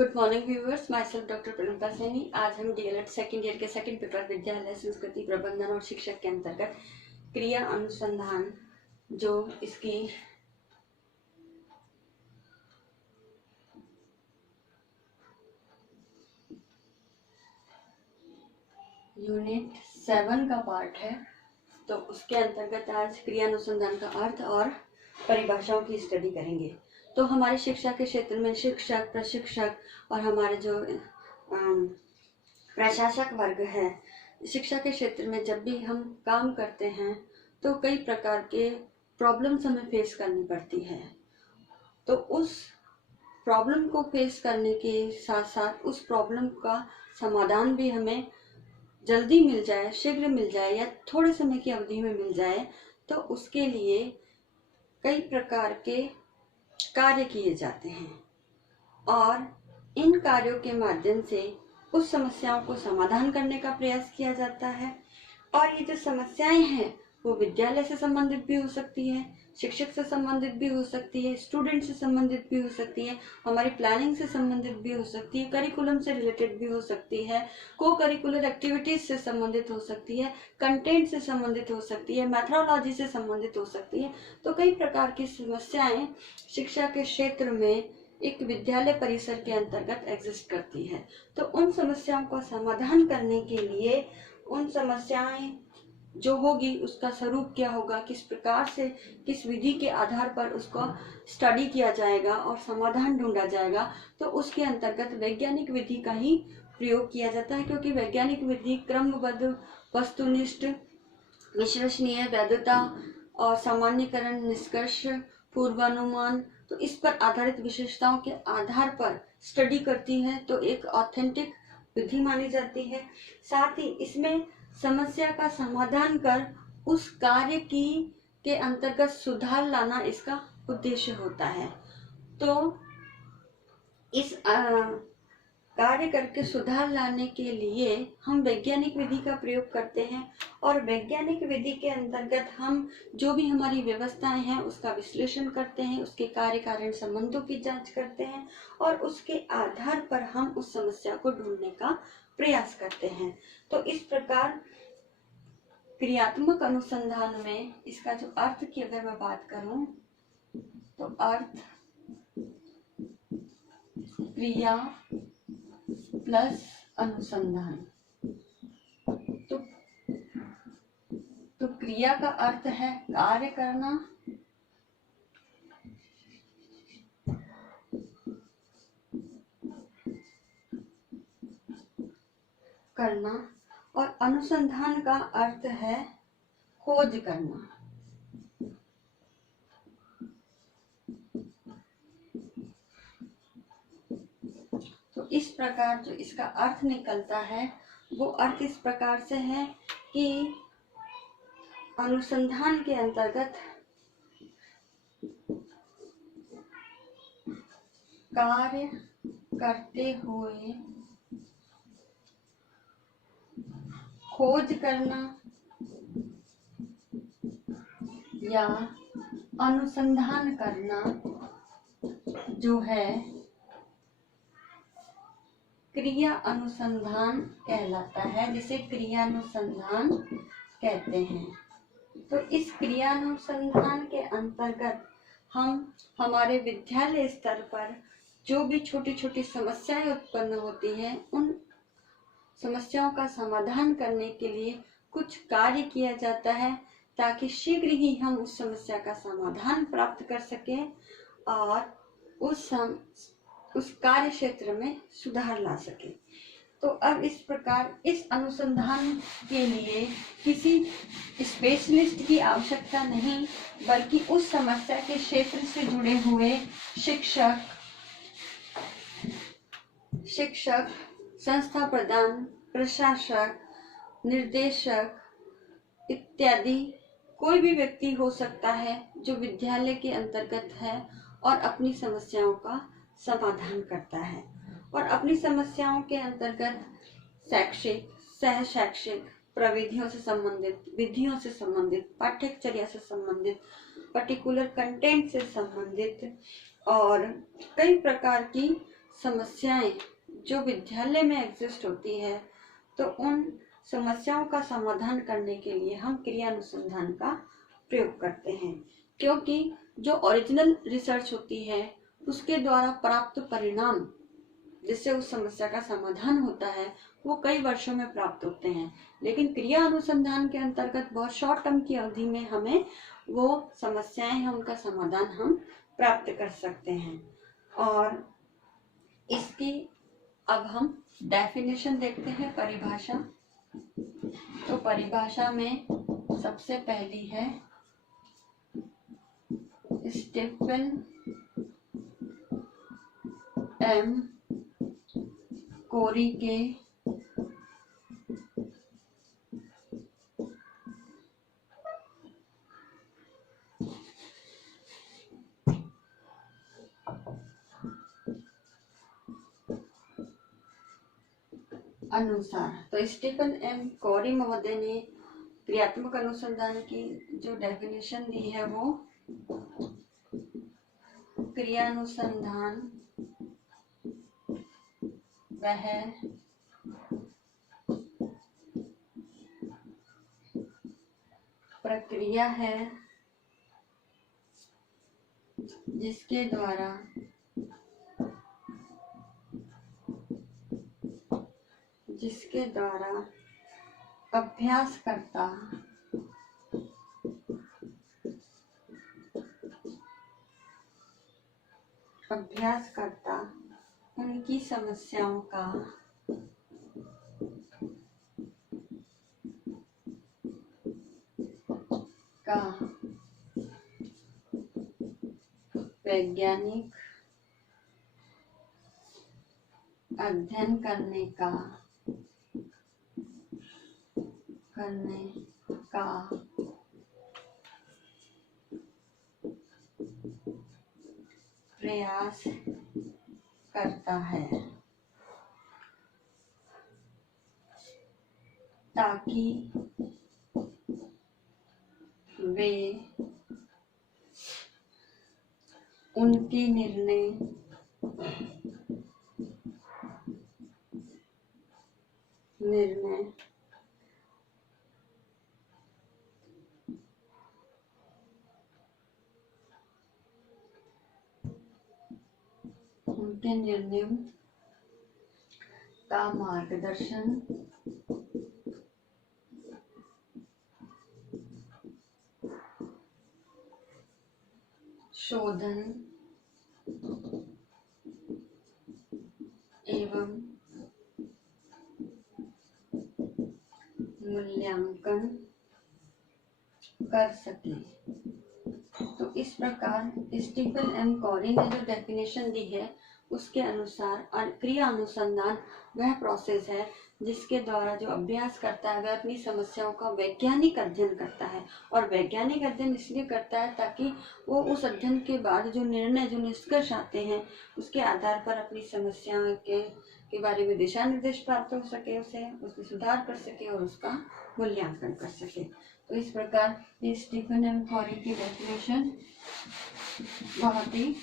Good morning viewers, myself doctor Pranata Saini. आज हम DElEd second year के सेकेंड पेपर विद्यालय संस्कृति प्रबंधन और शिक्षक के अंतर्गत क्रिया अनुसंधान, जो इसकी यूनिट 7 का पार्ट है, तो उसके अंतर्गत आज क्रिया अनुसंधान का अर्थ और परिभाषाओं की स्टडी करेंगे। तो हमारे शिक्षा के क्षेत्र में शिक्षक, प्रशिक्षक और हमारे जो प्रशासक वर्ग है, शिक्षा के क्षेत्र में जब भी हम काम करते हैं तो कई प्रकार के प्रॉब्लम्स हमें फेस करनी पड़ती है। तो उस प्रॉब्लम को फेस करने के साथ साथ उस प्रॉब्लम का समाधान भी हमें जल्दी मिल जाए, शीघ्र मिल जाए या थोड़े समय की अवधि में मिल जाए, तो उसके लिए कई प्रकार के कार्य किए जाते हैं और इन कार्यों के माध्यम से उस समस्याओं को समाधान करने का प्रयास किया जाता है। और ये जो समस्याएं हैं वो विद्यालय से संबंधित भी हो सकती है, शिक्षक से संबंधित भी हो सकती है, स्टूडेंट से संबंधित भी हो सकती है, हमारी प्लानिंग से संबंधित भी हो सकती है, करिकुलम से रिलेटेड भी हो सकती है, को करिकुलर एक्टिविटीज से संबंधित हो सकती है, कंटेंट से संबंधित हो सकती है, मैथोडोलॉजी से संबंधित हो सकती है। तो कई प्रकार की समस्याएं शिक्षा के क्षेत्र में एक विद्यालय परिसर के अंतर्गत एग्जिस्ट करती है। तो उन समस्याओं का समाधान करने के लिए उन समस्याएं जो होगी उसका स्वरूप क्या होगा, किस प्रकार से, किस विधि के आधार पर उसको स्टडी किया जाएगा और समाधान ढूंढा जाएगा, तो उसके अंतर्गत वैज्ञानिक विधि का ही प्रयोग किया जाता है। क्योंकि वैज्ञानिक विधि क्रमबद्ध, वस्तुनिष्ठ, विश्वसनीय, वैधता और सामान्यकरण, निष्कर्ष, पूर्वानुमान, तो इस पर आधारित विशेषताओं के आधार पर स्टडी करती है, तो एक ऑथेंटिक विधि मानी जाती है। साथ ही इसमें समस्या का समाधान कर उस कार्य की के अंतर्गत सुधार लाना इसका उद्देश्य होता है। तो इस कार्य करके सुधार लाने के लिए हम वैज्ञानिक विधि का प्रयोग करते हैं और वैज्ञानिक विधि के अंतर्गत हम जो भी हमारी व्यवस्थाएं हैं उसका विश्लेषण करते हैं, उसके कार्य कारण संबंधों की जांच करते हैं और उसके आधार पर हम उस समस्या को ढूंढने का प्रयास करते हैं। तो इस प्रकार क्रियात्मक अनुसंधान में इसका जो अर्थ की अगर मैं बात करूं तो अर्थ क्रिया प्लस अनुसंधान। तो क्रिया का अर्थ है कार्य करना और अनुसंधान का अर्थ है खोज करना। तो इस प्रकार जो इसका अर्थ निकलता है वो अर्थ इस प्रकार से है कि अनुसंधान के अंतर्गत कार्य करते हुए खोज करना या अनुसंधान करना जो है क्रिया अनुसंधान कहलाता है, जिसे क्रियानुसंधान कहते हैं। तो इस क्रियानुसंधान के अंतर्गत हम हमारे विद्यालय स्तर पर जो भी छोटी छोटी समस्याएं उत्पन्न होती हैं उन समस्याओं का समाधान करने के लिए कुछ कार्य किया जाता है ताकि शीघ्र ही हम उस समस्या का समाधान प्राप्त कर सकें और उस कार्य क्षेत्र में सुधार ला सके। तो अब इस प्रकार इस अनुसंधान के लिए किसी स्पेशलिस्ट की आवश्यकता नहीं, बल्कि उस समस्या के क्षेत्र से जुड़े हुए शिक्षक, संस्था प्रधान, प्रशासक, निर्देशक इत्यादि कोई भी व्यक्ति हो सकता है जो विद्यालय के अंतर्गत है और अपनी समस्याओं का समाधान करता है और अपनी समस्याओं के अंतर्गत शैक्षिक, सह शैक्षिक प्रविधियों से संबंधित, विधियों से संबंधित, पाठ्यचर्या से संबंधित, पर्टिकुलर कंटेंट से संबंधित और कई प्रकार की समस्याएं जो विद्यालय में एग्जिस्ट होती है, तो उन समस्याओं का समाधान करने के लिए हम क्रिया अनुसंधान का प्रयोग करते हैं, क्योंकि जो ओरिजिनल रिसर्च होती है उसके द्वारा प्राप्त परिणाम जिससे उस समस्या का समाधान होता है वो कई वर्षों में प्राप्त होते हैं, लेकिन क्रिया अनुसंधान के अंतर्गत बहुत शॉर्ट टर्म की अवधि में हमें वो समस्याएं हैं उनका समाधान हम प्राप्त कर सकते हैं। और इसकी अब हम डेफिनेशन देखते हैं, परिभाषा। तो परिभाषा में सबसे पहली है स्टीफन एम कोरी के अनुसार। तो स्टीफन एम कोरी महोदय ने क्रियात्मक अनुसंधान की जो डेफिनेशन दी है वो क्रियानुसंधान वह प्रक्रिया है जिसके द्वारा अभ्यासकर्ता उनकी समस्याओं का वैज्ञानिक अध्ययन करने का प्रयास करता है, ताकि वे उनके निर्णय का मार्गदर्शन शोधन एवं मूल्यांकन कर सके। तो इस प्रकार स्टीफन एम कोरी ने जो डेफिनेशन दी है उसके अनुसार क्रिया अनुसंधान वह प्रोसेस है जिसके द्वारा जो अभ्यास करता है वह अपनी समस्याओं का वैज्ञानिक अध्ययन करता है, और वैज्ञानिक अध्ययन इसलिए करता है ताकि वो उस अध्ययन के बाद जो निष्कर्ष आते हैं उसके आधार पर अपनी समस्याओं के बारे में दिशा निर्देश प्राप्त हो सके, उसमें सुधार कर सके और उसका मूल्यांकन कर सके। तो इस प्रकार स्टीफन एम कोरी की डेफिनेशन बहुत ही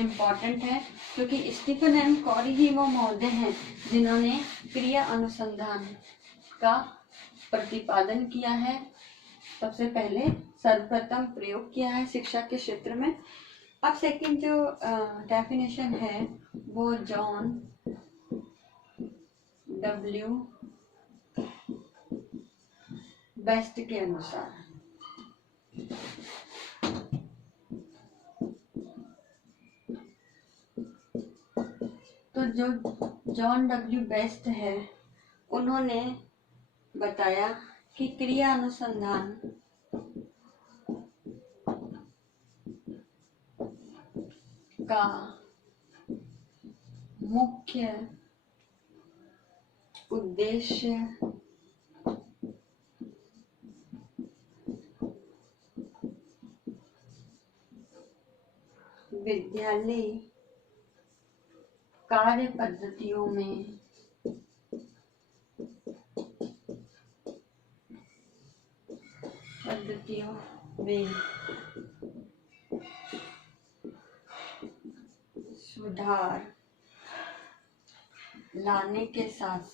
इम्पॉर्टेंट है, क्योंकि स्टीफन एम कोरी ही वो महोदय हैं जिन्होंने क्रिया अनुसंधान का प्रतिपादन किया है, सबसे पहले सर्वप्रथम प्रयोग किया है शिक्षा के क्षेत्र में। अब सेकंड जो डेफिनेशन है वो जॉन डब्ल्यू बेस्ट के अनुसार। तो जो जॉन डब्ल्यू बेस्ट है उन्होंने बताया कि क्रिया अनुसंधान का मुख्य उद्देश्य विद्यालय कार्य पद्धतियों में सुधार लाने के साथ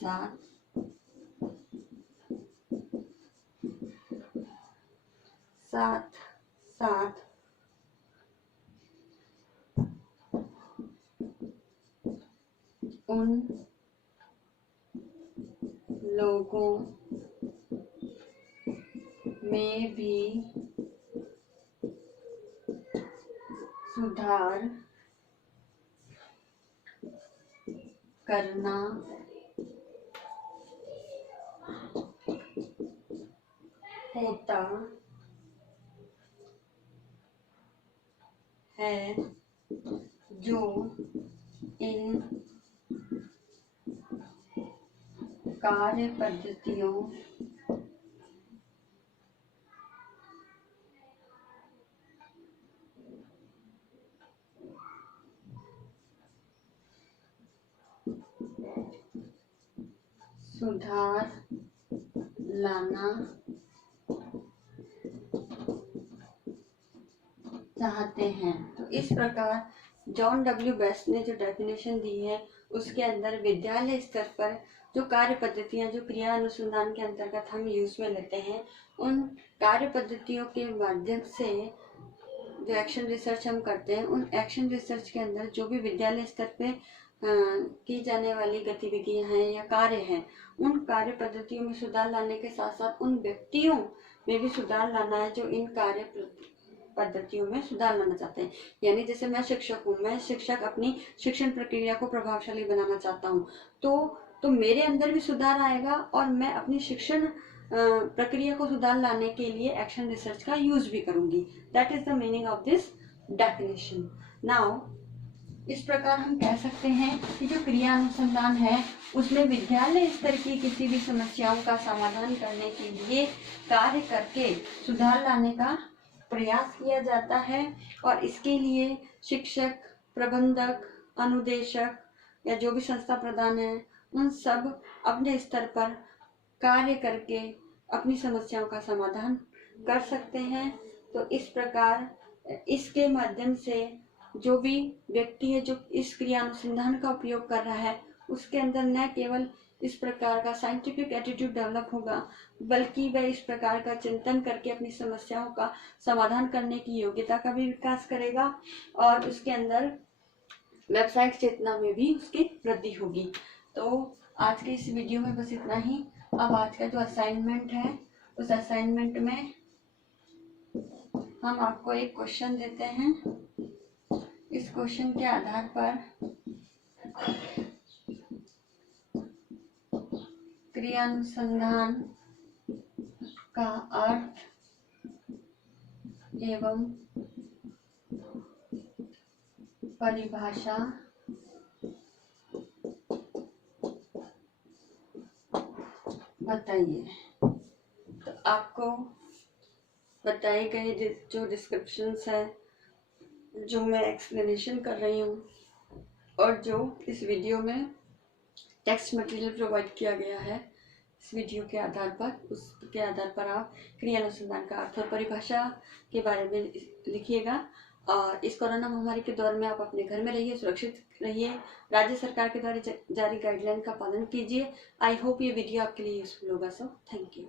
साथ उन लोगों में भी सुधार करना होता है, जो इन कार्य पद्धतियों सुधार लाना चाहते हैं। तो इस प्रकार जॉन डब्ल्यू बेस्ट ने जो डेफिनेशन दी है उसके अंदर विद्यालय स्तर पर जो कार्य पद्धतियां जो क्रिया अनुसंधान के अंतर्गत हम यूज में लेते हैं, उन कार्य पद्धतियों के माध्यम से जो एक्शन रिसर्च हम करते हैं, उन एक्शन रिसर्च के अंदर जो भी विद्यालय स्तर पे की जाने वाली गतिविधियां हैं या कार्य हैं, उन कार्य पद्धतियों में सुधार लाने के साथ साथ उन व्यक्तियों में भी सुधार लाना है जो इन कार्य पद्धतियों में सुधार लाना चाहते हैं। यानी जैसे मैं शिक्षक हूँ, मैं शिक्षक अपनी शिक्षण प्रक्रिया को प्रभावशाली बनाना चाहता हूँ, तो मेरे अंदर भी सुधार आएगा और मैं अपनी शिक्षण प्रक्रिया को सुधार लाने के लिए एक्शन रिसर्च का यूज भी करूंगी। That is the meaning of this definition. Now इस प्रकार हम कह सकते हैं कि जो क्रिया अनुसंधान है उसमें विद्यालय स्तर की किसी भी समस्याओं का समाधान करने के लिए कार्य करके सुधार लाने का प्रयास किया जाता है, और इसके लिए शिक्षक, प्रबंधक, अनुदेशक या जो भी संस्था प्रधान है, उन सब अपने स्तर पर कार्य करके अपनी समस्याओं का समाधान कर सकते हैं। तो इस प्रकार इसके माध्यम से जो भी व्यक्ति है जो इस क्रिया अनुसंधान का उपयोग कर रहा है, उसके अंदर न केवल इस प्रकार का साइंटिफिक एटीट्यूड डेवलप होगा, बल्कि वह इस प्रकार का चिंतन करके अपनी समस्याओं का समाधान करने की योग्यता का भी विकास करेगा, और उसके अंदर व्यावसायिक चेतना में भी उसकी वृद्धि होगी। तो आज के इस वीडियो में बस इतना ही। अब आज का जो असाइनमेंट है, उस असाइनमेंट में हम आपको एक क्वेश्चन देते हैं। इस क्वेश्चन के आधार पर क्रियानुसंधान का अर्थ एवं परिभाषा बताइए। तो आपको बताए गए जो डिस्क्रिप्शंस है, जो मैं एक्सप्लेनेशन कर रही हूँ, और जो इस वीडियो में टेक्स्ट मटेरियल प्रोवाइड किया गया है, इस वीडियो के आधार पर, उसके आधार पर आप क्रिया अनुसंधान का अर्थ और परिभाषा के बारे में लिखिएगा। और इस कोरोना महामारी के दौर में आप अपने घर में रहिए, सुरक्षित रहिए, राज्य सरकार के द्वारा जारी गाइडलाइन का पालन कीजिए। आई होप ये वीडियो आपके लिए यूजफुल होगा। So thank you.